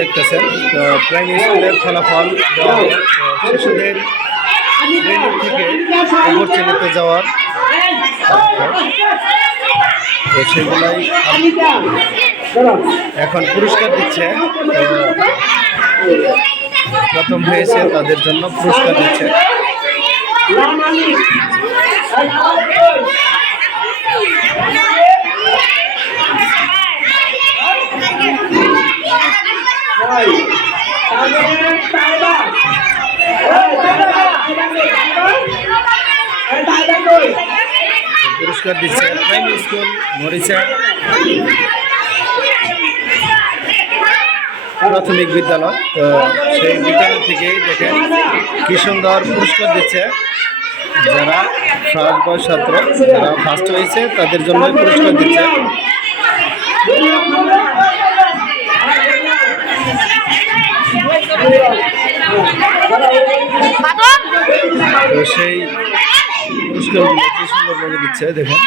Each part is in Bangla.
দেখতেছেন। প্রাইমারি স্কুলের ফলাফল শিশুদের থেকে যাওয়ার তো সেগুলাই এখন পুরস্কার দিচ্ছে। প্রথম হয়েছে তাদের জন্য পুরস্কার দিচ্ছে। পুরস্কার দিচ্ছে প্রাইমারি স্কুল, মরিচা। প্রাথমিক বিদ্যালয়, তো সেই বিদ্যালয় থেকেই দেখেন কি সুন্দর পুরস্কার দিচ্ছে। যারা সাত বয় ছাত্র, যারা ফার্স্ট হয়েছে, তাদের জন্য পুরস্কার দিচ্ছে। তো সেই পুরস্কারগুলো কি সুন্দরভাবে দিচ্ছে দেখেন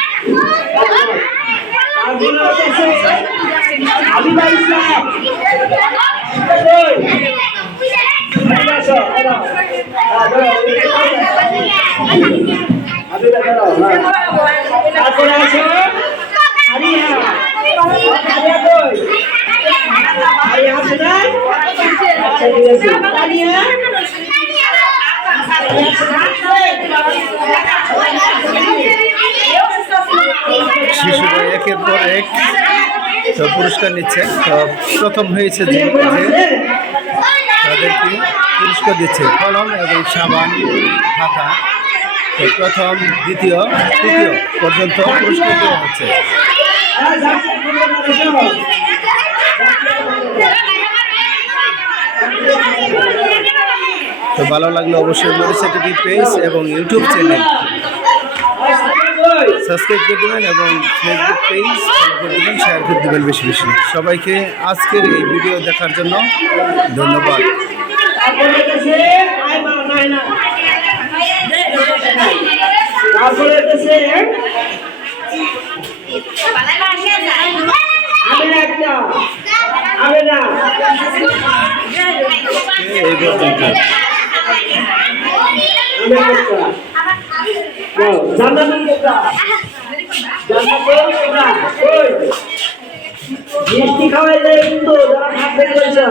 তারপরে আছে না শিশুরা একের পর এক পুরস্কার নিচ্ছে। প্রথম হয়েছে যে তাদেরকে পুরস্কার দিচ্ছে কলম এবং সাবান, খাতা। প্রথম, দ্বিতীয়, তৃতীয় পর্যন্ত পুরস্কার দেওয়া হচ্ছে। তো ভালো লাগলে অবশ্যই মরিসা টিভি পেজ এবং ইউটিউব চ্যানেল সাবস্ক্রাইব করে দেবেন এবং ফেসবুক পেজ ফলো করে দেবেন শেয়ার করে দেবেন বেশি বেশি। সবাইকে আজকের এই ভিডিও দেখার জন্য ধন্যবাদ। এই পর্যন্ত জান্নাতুল কোবরা জান্নাতুল কোবরা ওই মিষ্টি খাওয়াই যায় কিন্তু যারা ভাত খেতে